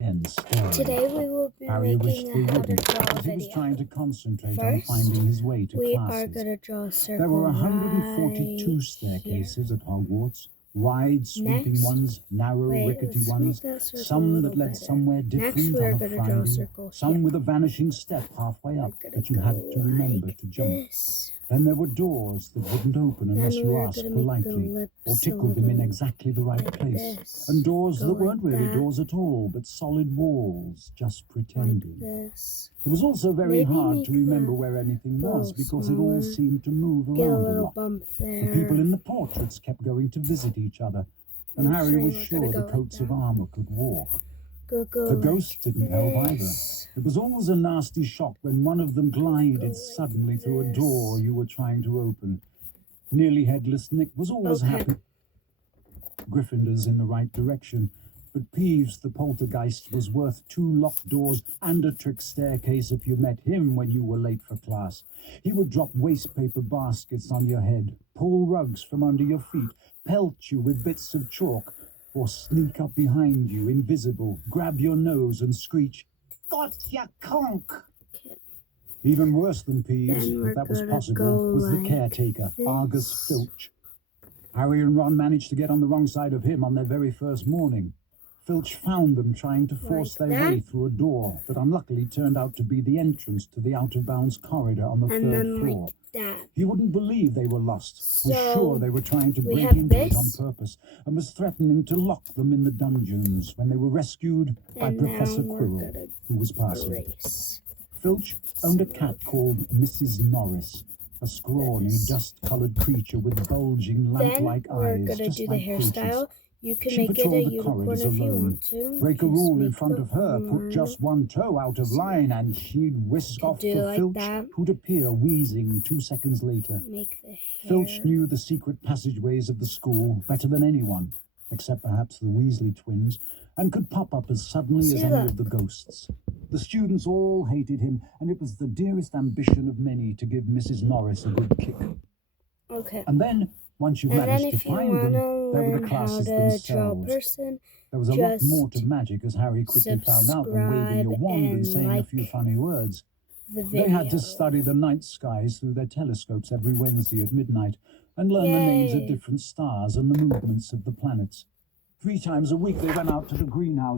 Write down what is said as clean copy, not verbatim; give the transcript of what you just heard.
and staring. Today we will be Harry wished making they a how to wouldn't, draw because he was video. trying to concentrate on First, finding his way to we classes. are going to draw a circle. There were 142 right staircases at Hogwarts. Wide, sweeping Next, ones, narrow, rickety ones, some that led somewhere different on a Friday, some with a vanishing step halfway up that you had to remember to jump. Then there were doors that wouldn't open unless you asked politely or tickled them in exactly the right place, and doors that weren't really doors at all, but solid walls, just pretending. It was also very hard to remember where anything was because it all seemed to move around a lot. The people in the portraits kept going to visit each other, and Harry was sure the coats of armour could walk. The ghosts didn't help either. It was always a nasty shock when one of them glided suddenly through a door you were trying to open. Nearly Headless Nick was always happy. Gryffindors in the right direction, but Peeves the poltergeist was worth 2 locked doors and a trick staircase if you met him when you were late for class. He would drop waste paper baskets on your head, pull rugs from under your feet, pelt you with bits of chalk, or sneak up behind you, invisible, grab your nose and screech, "Got ya, conk!" Even worse than Peeves, if that was possible, was the caretaker, Argus Filch. Harry and Ron managed to get on the wrong side of him on their very first morning. Filch found them trying to force their way through a door that unluckily turned out to be the entrance to the out-of-bounds corridor on the 3rd floor. He wouldn't believe they were lost, was sure they were trying to break into it on purpose, and was threatening to lock them in the dungeons when they were rescued by Professor Quirrell, who was passing. Filch owned a cat called Mrs. Norris, a scrawny, dust-coloured creature with bulging, lamp-like eyes, just like Filch's. You can She make it a patrolled the unicorn corridors if you alone. want to. Break a rule in front of her, put just one toe out of line, and she'd whisk off to Filch, who'd appear wheezing 2 seconds later. Filch knew the secret passageways of the school better than anyone, except perhaps the Weasley twins, and could pop up as suddenly as any of the ghosts. The students all hated him, and it was the dearest ambition of many to give Mrs. Norris a good kick. And then, once you managed to find them, there were the classes themselves. There was a lot more to magic, as Harry quickly found out, than waving your wand and saying a few funny words. They had to study the night skies through their telescopes every Wednesday at midnight, and learn the names of different stars and the movements of the planets. 3 times a week they went out to the greenhouse